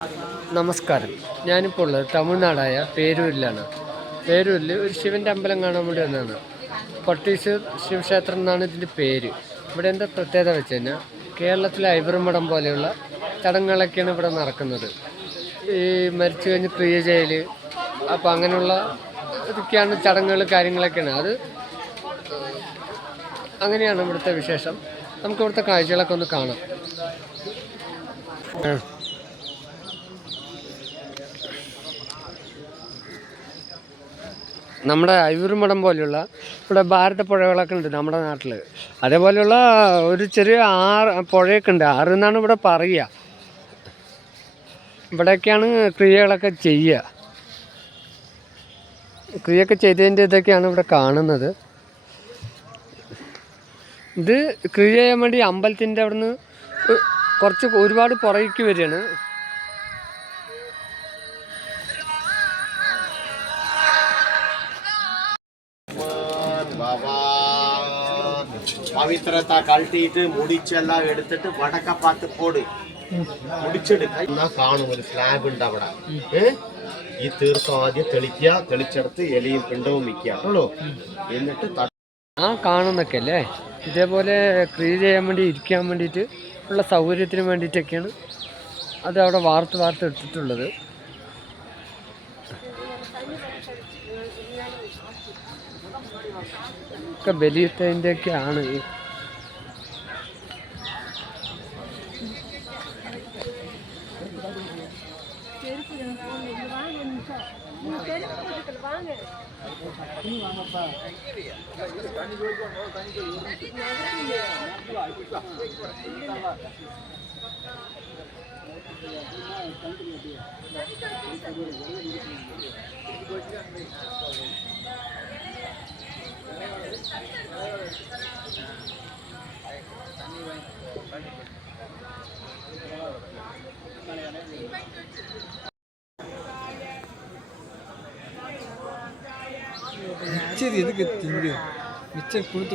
നമസ്കാരം. ഞാനിപ്പോൾ ഉള്ളത് തമിഴ്നാടായ പേരൂരിലാണ്. പേരൂരിൽ ഒരു ശിവൻ്റെ അമ്പലം കാണാൻ വേണ്ടി വന്നതാണ്. കൊട്ടീശ്വർ ശിവക്ഷേത്രം എന്നാണ് ഇതിൻ്റെ പേര്. ഇവിടെ എന്താ പ്രത്യേകത വെച്ച് കഴിഞ്ഞാൽ കേരളത്തിലെ ഐവറുമഠം പോലെയുള്ള ചടങ്ങുകളൊക്കെയാണ് ഇവിടെ നടക്കുന്നത്. ഈ മരിച്ചു കഴിഞ്ഞ് ക്രിയ ചെയ്യൽ, അപ്പോൾ അങ്ങനെയുള്ള ഇതൊക്കെയാണ് ചടങ്ങുകൾ, കാര്യങ്ങളൊക്കെയാണ്. അത് അങ്ങനെയാണ് ഇവിടുത്തെ വിശേഷം. നമുക്ക് ഇവിടുത്തെ കാഴ്ചകളൊക്കെ ഒന്ന് കാണാം. നമ്മുടെ ഐവറുമഠം പോലെയുള്ള ഇവിടെ ഭാരതപ്പുഴകളൊക്കെ ഉണ്ട് നമ്മുടെ നാട്ടിൽ. അതേപോലെയുള്ള ഒരു ചെറിയ പുഴയൊക്കെ ഉണ്ട്. ആറ് എന്നാണ് ഇവിടെ പറയുക. ഇവിടെയൊക്കെയാണ് ക്രിയകളൊക്കെ ചെയ്യുക. ക്രിയൊക്കെ ചെയ്തതിൻ്റെ ഇതൊക്കെയാണ് ഇവിടെ കാണുന്നത്. ഇത് ക്രിയ ചെയ്യാൻ വേണ്ടി അമ്പലത്തിൻ്റെ അവിടുന്ന് ഒരുപാട് പുറകിലേക്ക് വരികയാണ്. പവിത്രത കഴട്ടിയിട്ട് മുടിച്ചെല്ലാം എടുത്തിട്ട് വടക്ക പാത്ത് പോട് മുടിച്ചെടുക്കാ കാണും. ഒരു സ്ലാബ് ഉണ്ട് അവിടെ. ഈ തീർത്ഥം ആദ്യം തെളിക്കുക, തെളിച്ചെടുത്ത് എലിയും പിണ്ടവും വെക്കുക. എന്നിട്ട് കാണുന്നൊക്കെ അല്ലേ, ഇതേപോലെ ക്രിയ ചെയ്യാൻ വേണ്ടി ഇരിക്കാൻ വേണ്ടിയിട്ട് ഉള്ള സൗകര്യത്തിന് വേണ്ടിയിട്ടൊക്കെയാണ് അത് അവിടെ വാർത്ത് എടുത്തിട്ടുള്ളത്. ഒക്കെ ബലിയിട്ടതിൻ്റെ ഒക്കെയാണ്. மிச்சர் எதுக்கு திங்கு? மிச்சர் கொடுத்து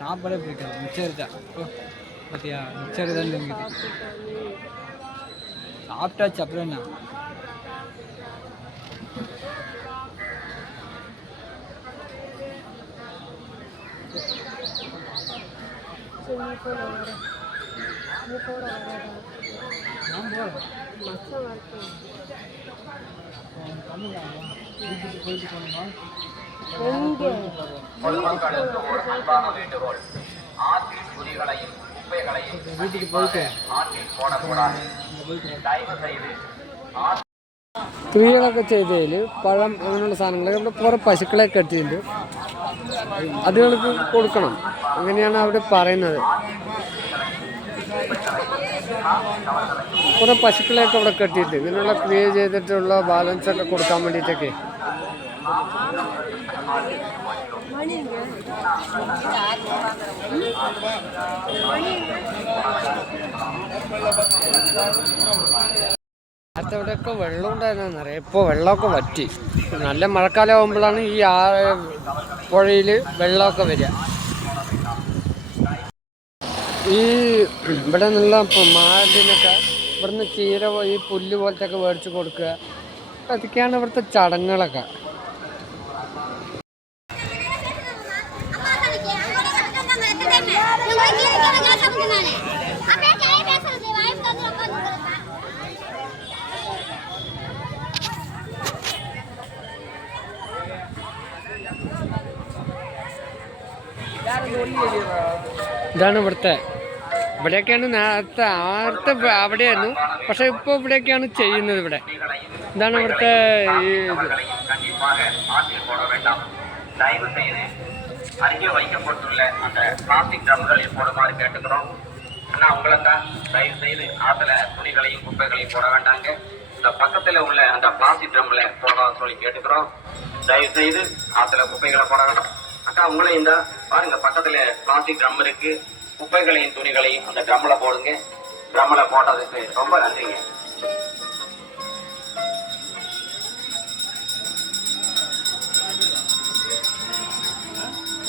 சாப்பாடே பிடிக்காது. மிச்சர் தான் பார்த்தியா, மிச்சர் தான் திங்குது. சாப்பிட்டாச்சு, அப்புறம் என்ன? வீட்டுக்கு போயிட்டு ക്രിയകളൊക്കെ ചെയ്തതിൽ പഴം അങ്ങനെയുള്ള സാധനങ്ങളൊക്കെ നമ്മുടെ കുറേ പശുക്കളെ കെട്ടിയിട്ടുണ്ട്. അതുകൾക്ക് കൊടുക്കണം, അങ്ങനെയാണ് അവിടെ പറയുന്നത്. കുറേ പശുക്കളെയൊക്കെ അവിടെ കെട്ടിയിട്ട് ഇങ്ങനെയുള്ള ക്രിയ ചെയ്തിട്ടുള്ള ബാലൻസൊക്കെ കൊടുക്കാൻ വേണ്ടിയിട്ടൊക്കെ. അവിടെയൊക്കെ വെള്ളം ഉണ്ടായിരുന്നറിയാം. ഇപ്പോൾ വെള്ളമൊക്കെ വറ്റി. നല്ല മഴക്കാലം ആകുമ്പോഴാണ് ഈ പുഴയിൽ വെള്ളമൊക്കെ വരിക. ഈ ഇവിടെ നിന്നുള്ള മാലിനൊക്കെ ഇവിടുന്ന് ചീര, ഈ പുല്ല് പോലത്തെ ഒക്കെ മേടിച്ച് കൊടുക്കുക, അതൊക്കെയാണ് ഇവിടുത്തെ ചടങ്ങുകളൊക്കെ. ഇതാണ് ഇവിടെയൊക്കെയാണ് നേരത്തെ അവിടെയായിരുന്നു, പക്ഷെ ഇപ്പോൾ ഇവിടെയൊക്കെയാണ് ചെയ്യുന്നത്. ഇതാണ് ഇവിടുത്തെ ഈ அருகே வைக்கப்பட்டுள்ள அந்த பிளாஸ்டிக் ட்ரம்களில் போடுமாறு கேட்டுக்கிறோம். ஆனால் உங்களுக்காக தயவு செய்து ஆற்றுல துணிகளையும் குப்பைகளையும் போட வேண்டாங்க. இந்த பக்கத்தில் உள்ள அந்த பிளாஸ்டிக் ட்ரம்ல போட சொல்லி கேட்டுக்கிறோம். தயவு செய்து ஆற்றுல குப்பைகளை போட வேண்டாம். அக்கா உங்களையும் இந்த பாருங்க, பக்கத்தில் பிளாஸ்டிக் ட்ரம் இருக்கு. குப்பைகளையும் துணிகளையும் அந்த ட்ரம்ல போடுங்க. ட்ரம்ல போட்டதுக்கு ரொம்ப நன்றிங்க.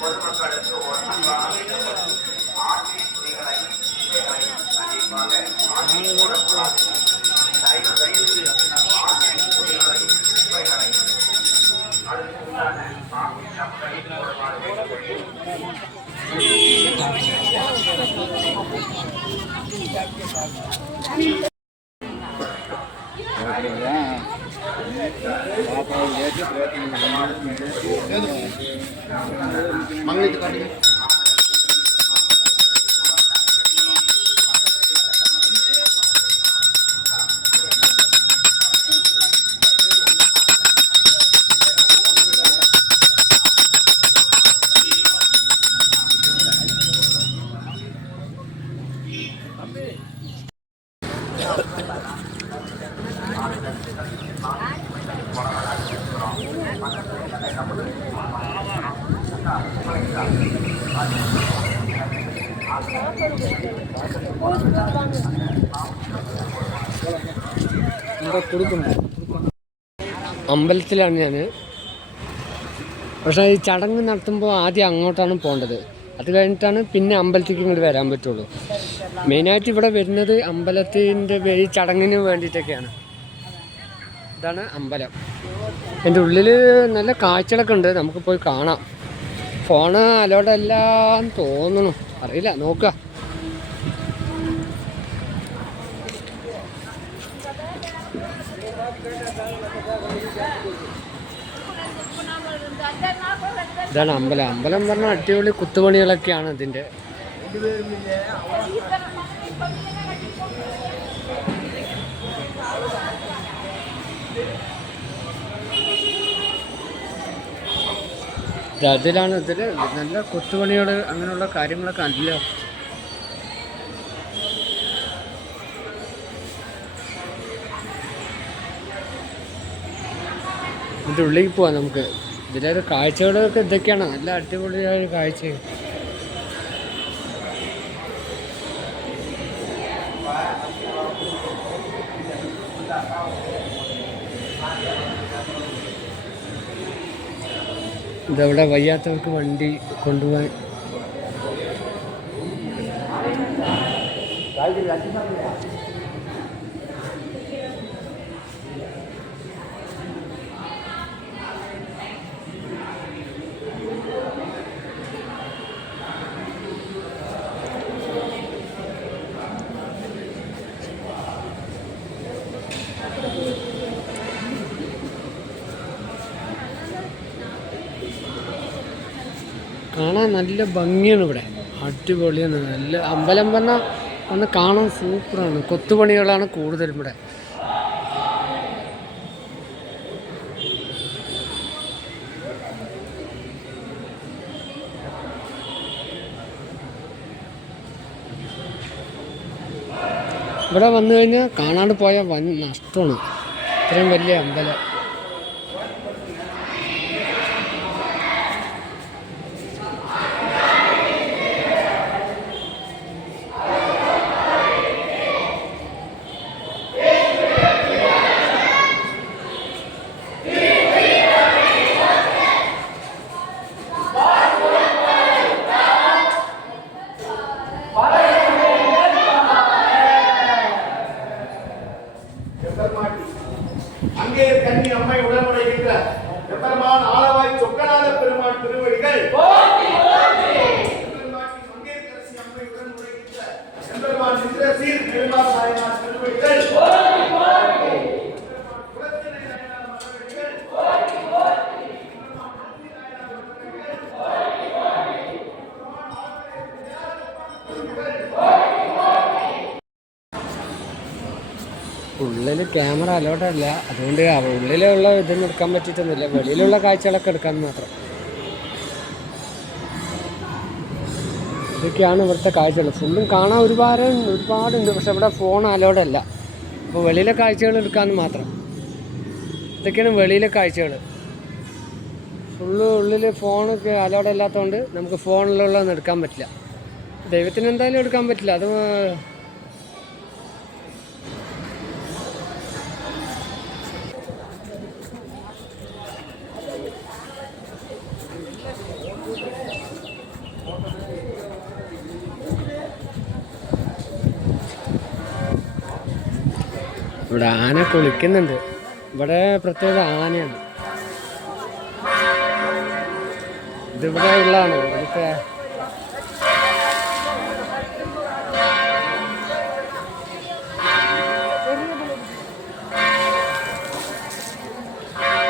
பொதுமக்களுக்கு ஒரு அன்பான வேண்டுகோள். ஆற்றின் துணிகளையும் അമ്പലത്തിലാണ് ഞാൻ. പക്ഷേ ഈ ചടങ്ങ് നടത്തുമ്പോൾ ആദ്യം അങ്ങോട്ടാണ് പോകേണ്ടത്. അത് കഴിഞ്ഞിട്ടാണ് പിന്നെ അമ്പലത്തേക്ക് ഇങ്ങോട്ട് വരാൻ പറ്റുള്ളൂ. മെയിനായിട്ട് ഇവിടെ വരുന്നത് അമ്പലത്തിൻ്റെ ഈ ചടങ്ങിന് വേണ്ടിയിട്ടൊക്കെയാണ്. ഇതാണ് അമ്പലം. എൻ്റെ ഉള്ളിൽ നല്ല കാഴ്ചകളൊക്കെ ഉണ്ട്, നമുക്ക് പോയി കാണാം. ഫോണ് അലോഡെല്ലാം തോന്നുന്നു, അറിയില്ല, നോക്കുക. ഇതാണ് അമ്പലം. അമ്പലം പറഞ്ഞാൽ അടിപൊളി കുത്തുപണികളൊക്കെയാണ് ഇതിൻ്റെ. അതിലാണ് ഇതിൽ നല്ല കൊത്തുപണികൾ അങ്ങനെയുള്ള കാര്യങ്ങളൊക്കെ അല്ല. ഇതിൻ്റെ ഉള്ളിലേക്ക് പോവാം നമുക്ക്. ഇതിലെ കാഴ്ചകളൊക്കെ ഇതൊക്കെയാണ്, നല്ല അടിപൊളിയായ കാഴ്ച. ഇതവിടെ വയ്യാത്തവർക്ക് വണ്ടി കൊണ്ടുപോകാൻ. കാണാൻ നല്ല ഭംഗിയാണ് ഇവിടെ, അടിപൊളിയാണ്. നല്ല അമ്പലം പറഞ്ഞാൽ ഒന്ന് കാണാൻ സൂപ്പറാണ്. കൊത്തുപണികളാണ് കൂടുതലും ഇവിടെ. ഇവിടെ വന്നു കഴിഞ്ഞാൽ കാണാണ്ട് പോയാൽ വൻ നഷ്ടമാണ്. ഇത്രയും വലിയ അമ്പലം. அங்கே கன்னி அம்மை உடன்படுகின்ற எம்பெருமான் ஆளவாய் சொக்கநாத பெருமான் திருவடிகள் மங்கையர்கரசி அம்மை உடன்படுகின்ற எம்பெருமான் சித்திரசீர் பெருமாள் நாயனார் திருவடிகள் ഉള്ളിൽ ക്യാമറ അലോട്ടല്ല, അതുകൊണ്ട് ഉള്ളിലുള്ള ഇതൊന്നും എടുക്കാൻ പറ്റിയിട്ടൊന്നുമില്ല. വെളിയിലുള്ള കാഴ്ചകളൊക്കെ എടുക്കാൻ മാത്രം. ഇതൊക്കെയാണ് ഇവിടുത്തെ കാഴ്ചകൾ. ഫുള്ളും കാണാൻ ഒരുപാടുണ്ട്. പക്ഷെ ഇവിടെ ഫോൺ അലോഡല്ല. അപ്പോൾ വെളിയിലെ കാഴ്ചകൾ എടുക്കാമെന്ന് മാത്രം. ഇതൊക്കെയാണ് വെളിയിലെ കാഴ്ചകൾ. ഫുള്ള് ഉള്ളിൽ ഫോണൊക്കെ അലോഡല്ലാത്തതുകൊണ്ട് നമുക്ക് ഫോണിലുള്ളതൊന്നും എടുക്കാൻ പറ്റില്ല. ദൈവത്തിന് എന്തായാലും എടുക്കാൻ പറ്റില്ല. അത് ഇവിടെ ആന കുളിക്കുന്നുണ്ട്. ഇവിടെ പ്രത്യേക ആനയാണ്. ഇതിവിടെ ഉള്ളതാണ് ഇവിടുത്തെ.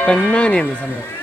പെണ്ണാനയാണ് സംഭവം.